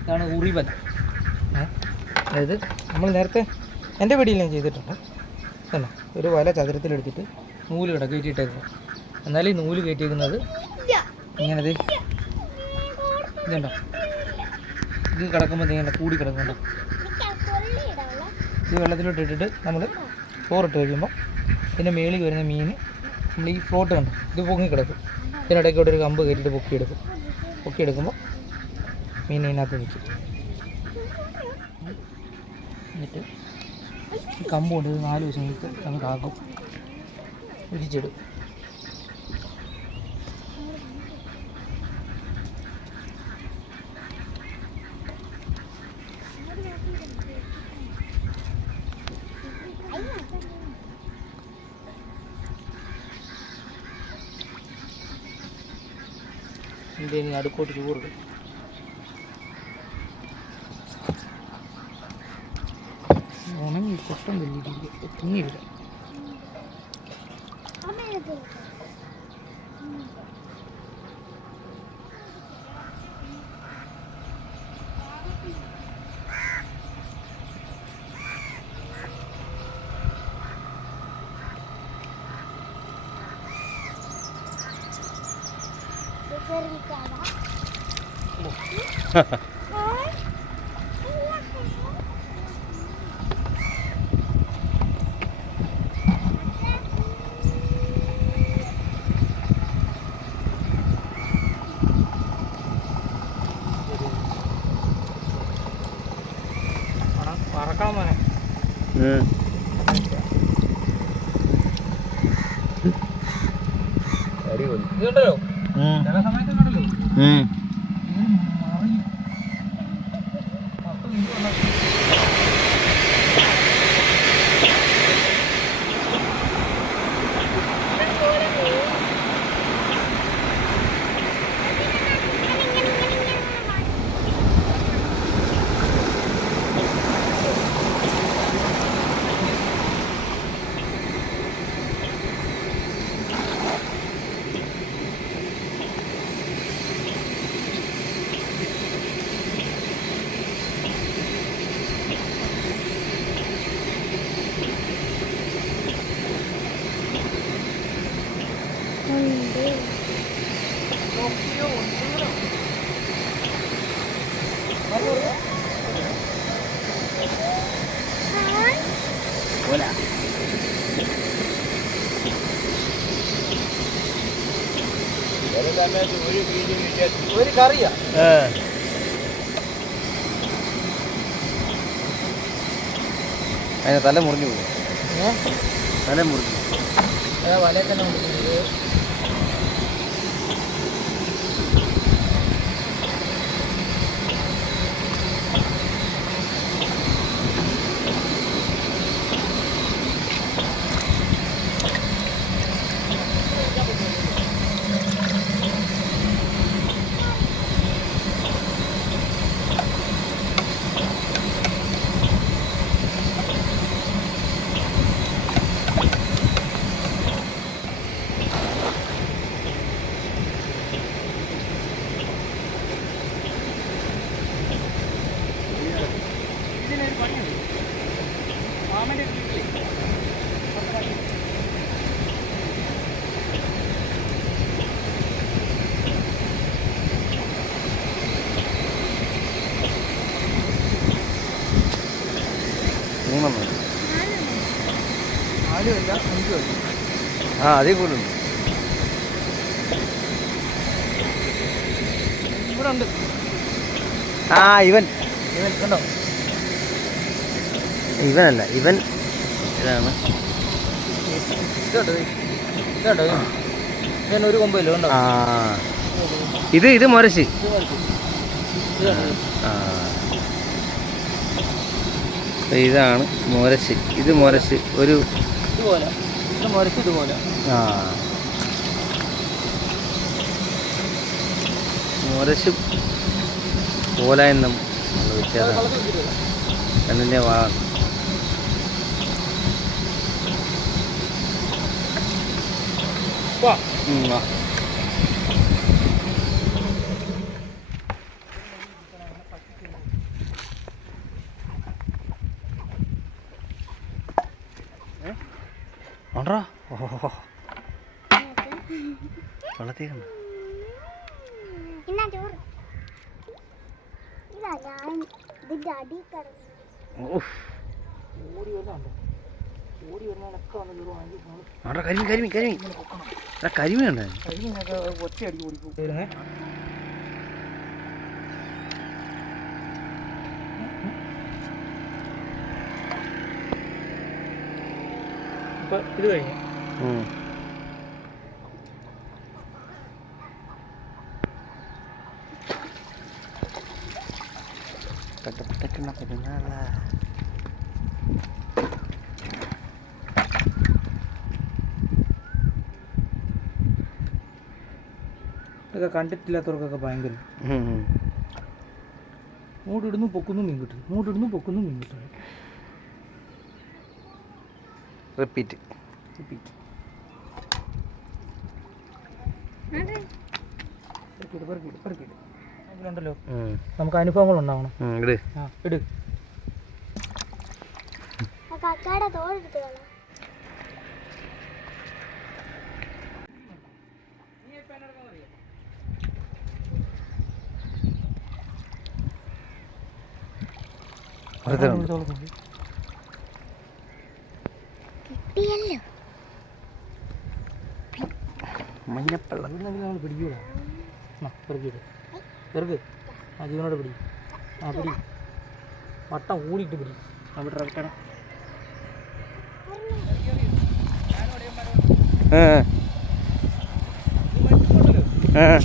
ഇതാണ് ഉറിവൻ. അതായത് നമ്മൾ നേരത്തെ എന്റെ വീടിയിൽ ഞാൻ ചെയ്തിട്ടുണ്ട്. തന്നെ ഒരു വല ചതുരത്തിലെടുത്തിട്ട് നൂൽ കിട കയറ്റിയിട്ടായിരുന്നു. എന്നാൽ ഈ നൂൽ കയറ്റിയിരിക്കുന്നത് ഇങ്ങനത് ഇതുണ്ടോ? ഇത് കിടക്കുമ്പോൾ ഇങ്ങനെ കൂടി കിടക്കുന്നുണ്ടോ? ഇത് വെള്ളത്തിലോട്ട് ഇട്ടിട്ട് നമ്മൾ ചോറിട്ട് കഴിയുമ്പോൾ ഇതിന്റെ മേളിൽ വരുന്ന മീൻ നമ്മൾ ഈ ഫ്ലോട്ട് കണ്ടു? ഇത് പൊങ്ങി കിടക്കും ഇതിനിടയ്ക്കോട്ട് ഒരു കമ്പ് കയറ്റിയിട്ട് പൊക്കിയെടുക്കും. പൊക്കിയെടുക്കുമ്പോൾ മീൻ ഇതിനകത്ത് നിൽക്കും. എന്നിട്ട് ഈ കമ്പ് കൊണ്ട് നാല് ദിവസം നമ്മൾ കാക്കും. വിരിച്ചിടും దీన్ని అడుకోటి చూడదు మనం ఈ కొట్టం తిండి తిండి പറക്കാൻ മോനെ ഇതുണ്ടല്ലോ ചില സമയത്ത് 嗯。ഒരു കറിയാ അതിന് തല മുറിഞ്ഞു പോകും തല മുറിഞ്ഞു. വല തന്നെ കൊണ്ടിരിക്കുന്നത് മൂന്നെണ്ണം. ആ അതേ കൂടുതലുണ്ട് ഇവിടെ ഉണ്ട്. ആ ഇവൻ. ഇവൻ കണ്ടോ? ഇവനല്ല ഇവൻ ഇതാണ്. ഒരു കൊമ്പല്ലോ കണ്ടോ? ആ. ഇത് ഇത് മുരശ്. ആ. ഇതാണ് മുരശ് ഇത് മുരശ് ഒരു ആ. മുരശും പോലായെന്നും വ്യത്യാസം. കളത്തിൽ വെച്ചിട്ടില്ല. കണ്ണിന്റെ വാ വാ. ഉം, വാ. അവിടെ കരിമീൻ കരിമീൻ കരിമീൻ. എടാ കരിമീൻ ഉണ്ടോ. കഴിഞ്ഞൊക്കെ ഒറ്റ അടി ഓടിക്കും ഇപ്പം ഇത് കഴിഞ്ഞു. പെട്ട പെട്ടക്കണ പെരുന്നാളാ. ഇതൊക്കെ കണ്ടിട്ടില്ലാത്തവർക്കൊക്കെ ഭയങ്കര. മൂടിടുന്നു പൊക്കുന്നു മീൻ കിട്ടും മൂടിടുന്നു പൊക്കുന്നു മീൻ കിട്ടും റിപ്പീറ്റ് റിപ്പീറ്റ് പെറുക്കിയിട്ട് പെറുക്കിയിട്ട് പെറുക്കിയിട്ട് അതിലുണ്ടല്ലോ ഉം. നമുക്ക് അനുഭവങ്ങൾ ഉണ്ടാവണം. ഇട്. കിട്ടിയല്ലോ. മഞ്ഞപ്പള്ളം. നമ്മൾ പിടിക്കൂല. இருக்கு அது ஜீவனோட பிடி. நான் பிடி. வட்டம் ஓடிக்கிட்டு பிடி. ஆ ஆ.